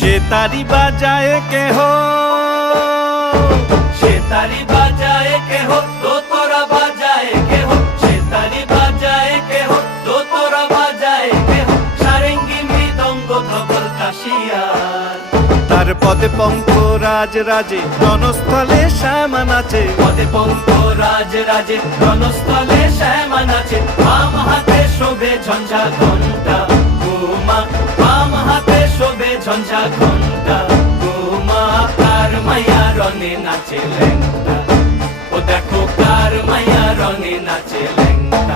সে তারি বাজায় কেহ, সে তারি বাজায় কেহ, দোতরা বাজায় কেহ, সে তারি বাজায় কেহ, দোতরা বাজায় কেহ, সারেঙ্গি মৃদঙ্গ ধবল কাশিয়ার। তার পদে পঙ্ক রাজ রাজে, রণস্থলে শ্যামা নাচে। পদে পঙ্ক রাজ রাজে, রণস্থলে শ্যামা নাচে। বাম হাতে শোভে ঝঞ্ঝা ঘণ্টা ঘুমা, বাম হাতে শোভে ঝঞ্ঝা ঘণ্টা ঘুমা। কার মাইয়া রনে নাচে ল্যাংটা, ও দেখো কার মাইয়া রনে নাচে ল্যাংটা।